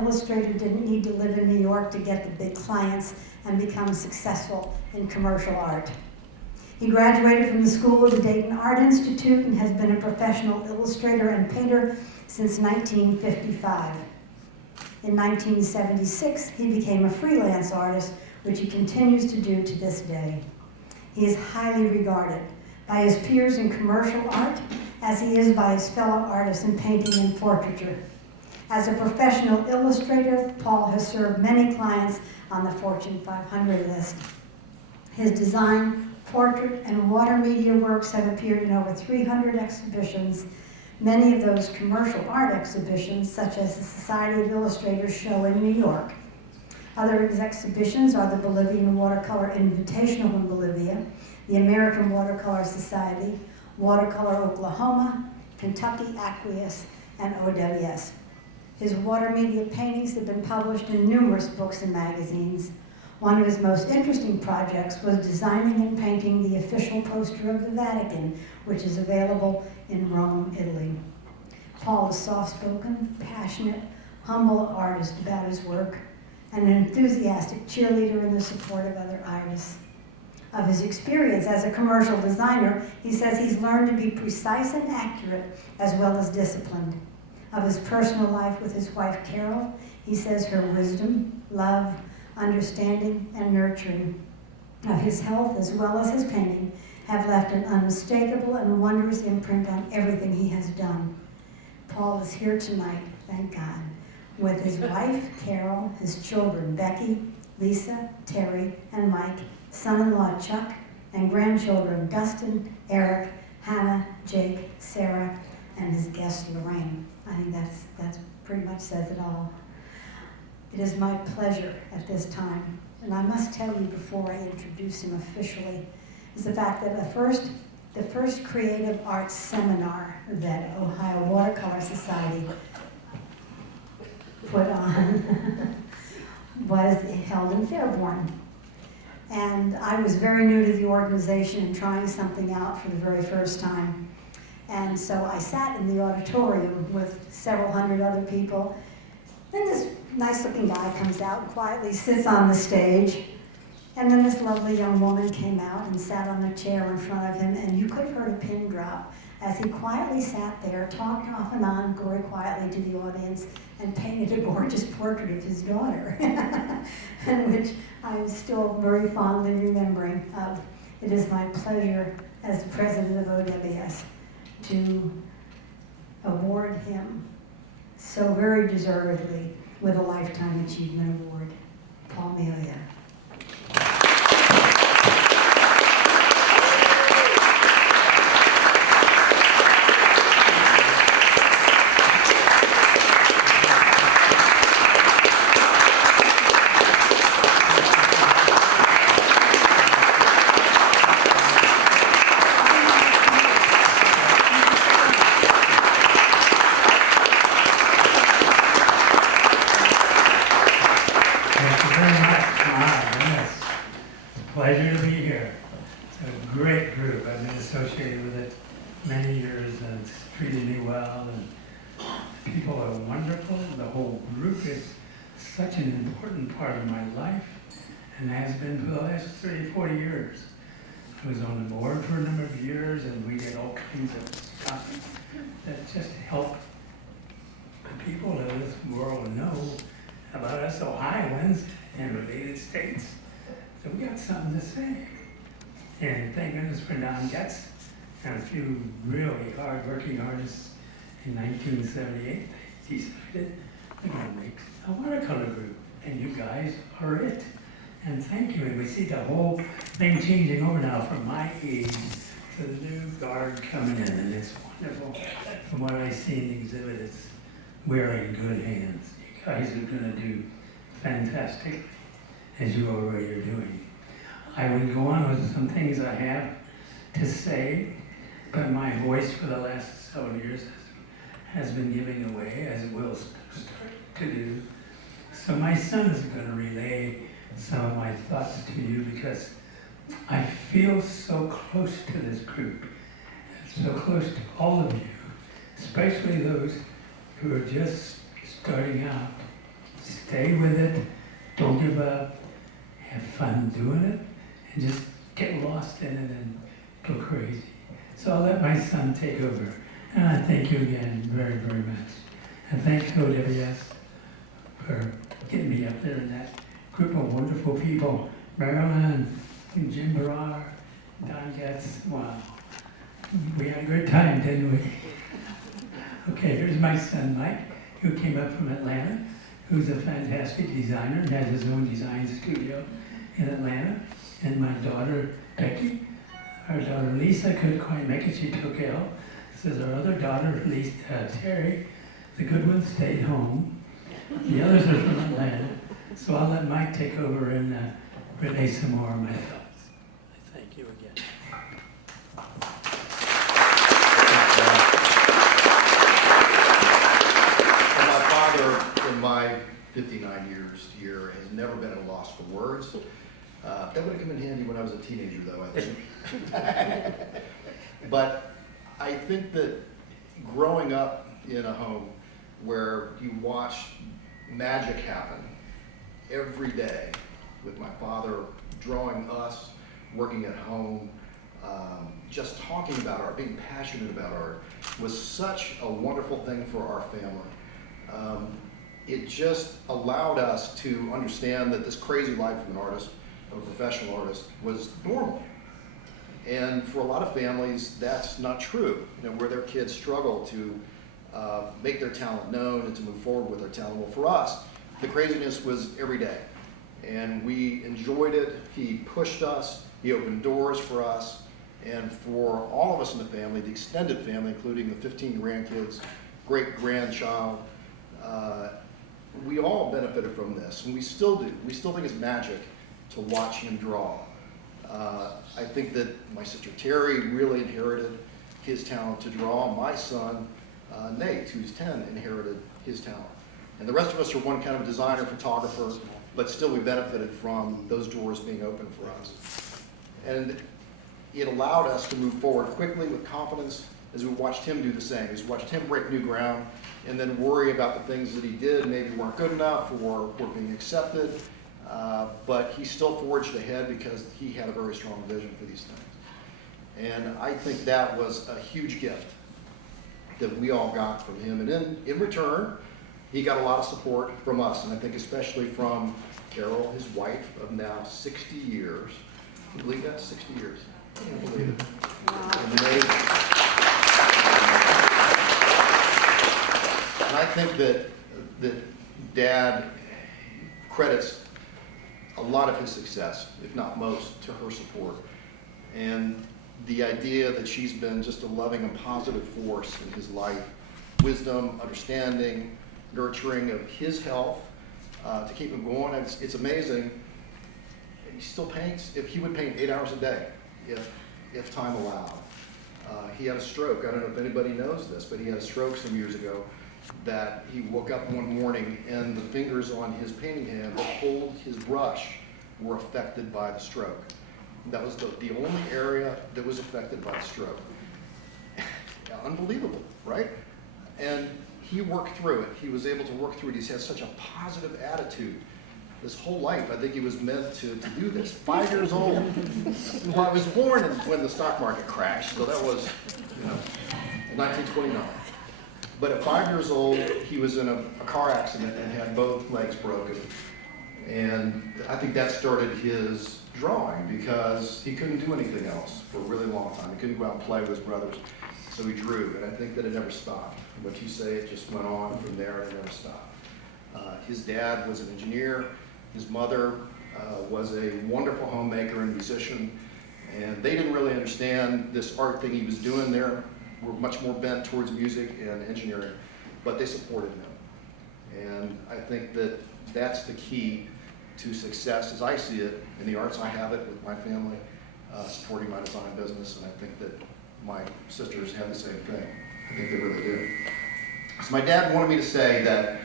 illustrator didn't need to live in New York to get the big clients and become successful in commercial art. He graduated from the School of the Dayton Art Institute and has been a professional illustrator and painter since 1955. In 1976, he became a freelance artist, which he continues to do to this day. He is highly regarded by his peers in commercial art, as he is by his fellow artists in painting and portraiture. As a professional illustrator, Paul has served many clients on the Fortune 500 list. His design, portrait, and water media works have appeared in over 300 exhibitions, many of those commercial art exhibitions, such as the Society of Illustrators show in New York. Other exhibitions are the Bolivian Watercolor Invitational in Bolivia, the American Watercolor Society, Watercolor Oklahoma, Kentucky Aqueous, and OWS. His water media paintings have been published in numerous books and magazines. One of his most interesting projects was designing and painting the official poster of the Vatican, which is available in Rome, Italy. Paul is soft-spoken, passionate, humble artist about his work, and an enthusiastic cheerleader in the support of other artists. Of his experience as a commercial designer, he says he's learned to be precise and accurate as well as disciplined. Of his personal life with his wife, Carol, he says her wisdom, love, understanding, and nurturing of his health as well as his painting have left an unmistakable and wondrous imprint on everything he has done. Paul is here tonight, thank God, with his wife, Carol, his children, Becky, Lisa, Terry, and Mike, son-in-law, Chuck, and grandchildren, Dustin, Eric, Hannah, Jake, Sarah, and his guest, Lorraine. I think that's pretty much says it all. It is my pleasure at this time, and I must tell you before I introduce him officially, is the fact that the first creative arts seminar that Ohio Watercolor Society put on was held in Fairborn. And I was very new to the organization and trying something out for the very first time. And so I sat in the auditorium with several hundred other people. Then this nice-looking guy comes out and quietly sits on the stage. And then this lovely young woman came out and sat on a chair in front of him, and you could have heard a pin drop as he quietly sat there, talked off and on very quietly to the audience, and painted a gorgeous portrait of his daughter, which I'm still very fondly remembering of. It is my pleasure as president of OWS to award him so very deservedly with a Lifetime Achievement Award. Paul Melia. Pleasure to be here. It's a great group. I've been associated with it many years, and it's treated me well, and people are wonderful. The whole group is such an important part of my life, and has been for the last 30, 40 years. I was on the board for a number of years, and we did all kinds of stuff that just help the people of this world know about us Ohioans and related states. So we got something to say. And thank goodness for Don Getz and a few really hard-working artists in 1978. They decided they're going to make a watercolor group, and you guys are it. And thank you. And we see the whole thing changing over now from my age to the new guard coming in, and it's wonderful. From what I see in the exhibit, it's wearing good hands. You guys are going to do fantastic, as you already are doing. I would go on with some things I have to say, but my voice for the last several years has been giving away, as it will start to do. So my son is going to relay some of my thoughts to you, because I feel so close to this group, so close to all of you, especially those who are just starting out stay with it, don't give up, have fun doing it, and just get lost in it and go crazy. So I'll let my son take over. And I thank you again very, very much. And thanks to OWS for getting me up there in that group of wonderful people. Marilyn, and Jim Barrar, Don Getz. Wow. We had a good time, didn't we? Okay, here's my son, Mike, who came up from Atlanta, who's a fantastic designer and has his own design studio in Atlanta. And my daughter, Becky, our daughter Lisa couldn't quite make it, she took ill. This is our other daughter, Lisa, Terry. The good one stayed home. The others are from Atlanta. So I'll let Mike take over and relay some more of my thoughts. I thank you again. My father, in my 59 years here, has never been at a loss for words. That would have come in handy when I was a teenager, though, I think. But I think that growing up in a home where you watch magic happen every day, with my father drawing us, working at home, just talking about art, being passionate about art, was such a wonderful thing for our family. It just allowed us to understand that this crazy life of an artist, of a professional artist, was normal. And for a lot of families, that's not true. You know, where their kids struggle to make their talent known and to move forward with their talent. Well, for us, the craziness was every day. And we enjoyed it. He pushed us. He opened doors for us. And for all of us in the family, the extended family, including the 15 grandkids, great-grandchild, we all benefited from this, and we still do. We still think it's magic to watch him draw. I think that my sister Terry really inherited his talent to draw. My son, Nate, who's 10, inherited his talent. And the rest of us are one kind of designer, photographer, but still we benefited from those doors being open for us. And it allowed us to move forward quickly with confidence as we watched him do the same. As we watched him break new ground and then worry about the things that he did maybe weren't good enough or weren't being accepted. But he still forged ahead because he had a very strong vision for these things. And I think that was a huge gift that we all got from him. And in return, he got a lot of support from us, and I think especially from Carol, his wife of now 60 years. Can you believe that? 60 years. I can't believe it. And I think that Dad credits a lot of his success, if not most, to her support. And the idea that she's been just a loving and positive force in his life, wisdom, understanding, nurturing of his health, to keep him going. It's amazing. He still paints. If he would paint 8 hours a day, if time allowed. He had a stroke. I don't know if anybody knows this, but he had a stroke some years ago that he woke up one morning and the fingers on his painting hand that hold his brush were affected by the stroke. That was the only area that was affected by the stroke. Unbelievable, right? And he worked through it. He was able to work through it. He's had such a positive attitude. His whole life, I think he was meant to do this. 5 years old. Well, I was born when the stock market crashed, so that was, 1929. But at 5 years old, he was in a car accident and had both legs broken. And I think that started his drawing because he couldn't do anything else for a really long time. He couldn't go out and play with his brothers, so he drew. And I think that it never stopped. What you say, it just went on from there and it never stopped. His dad was an engineer. His mother was a wonderful homemaker and musician. And they didn't really understand this art thing he was doing there. Were much more bent towards music and engineering, but they supported him. And I think that that's the key to success as I see it in the arts. I have it with my family, supporting my design business, and I think that my sisters have the same thing. I think they really do. So my dad wanted me to say that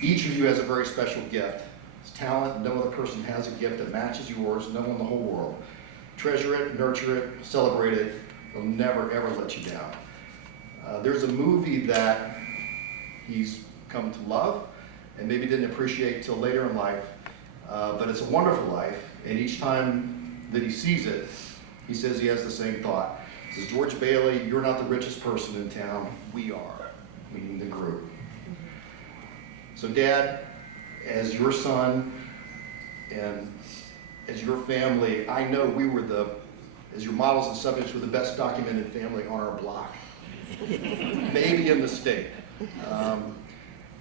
each of you has a very special gift. It's talent. No other person has a gift that matches yours, no one in the whole world. Treasure it, nurture it, celebrate it. They'll never, ever let you down. There's a movie that he's come to love, and maybe didn't appreciate till later in life. But it's a wonderful life, and each time that he sees it, he says he has the same thought. He says, George Bailey, you're not the richest person in town. We are, meaning the group. So Dad, as your son and as your family, I know we were as your models and subjects, were the best documented family on our block, maybe in the state.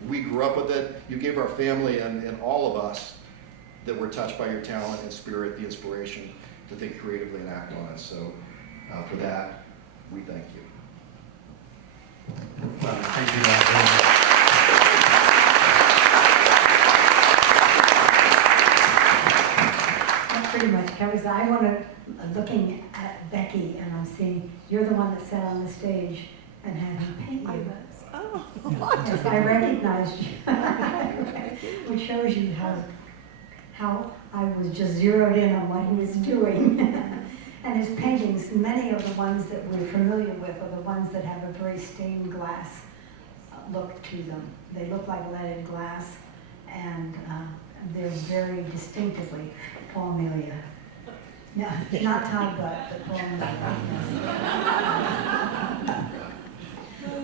We grew up with it. You gave our family and all of us that were touched by your talent and spirit the inspiration to think creatively and act on it. So for that, we thank you. Well, thank you all very much. That pretty much covers it. I want to, looking at Becky, and I'm seeing, you're the one that sat on the stage and had him paint you. Oh, Yes, I recognized you. Which shows you how I was just zeroed in on what he was doing. And his paintings, many of the ones that we're familiar with are the ones that have a very stained glass look to them. They look like leaded glass, and they're very distinctively Paul Melia. No, not Todd Butt, but Paul Melia.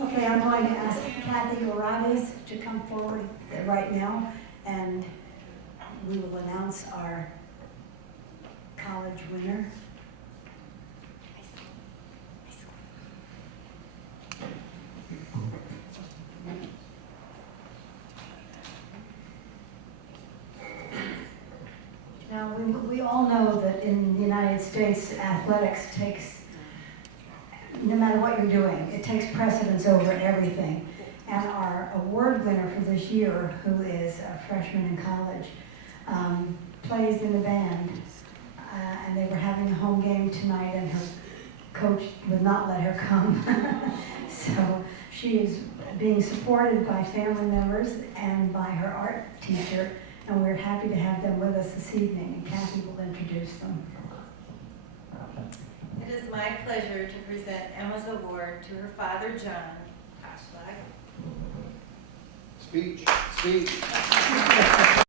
Okay, I'm going to ask Kathy Oraves to come forward right now, and we will announce our college winner. Now, we all know that in the United States, athletics takes, no matter what you're doing, it takes precedence over everything. And our award winner for this year, who is a freshman in college, plays in a band. And they were having a home game tonight, and her coach would not let her come. So she is being supported by family members and by her art teacher, and we're happy to have them with us this evening, and Kathy will introduce them. It is my pleasure to present Emma's award to her father, John Koschlag. Speech.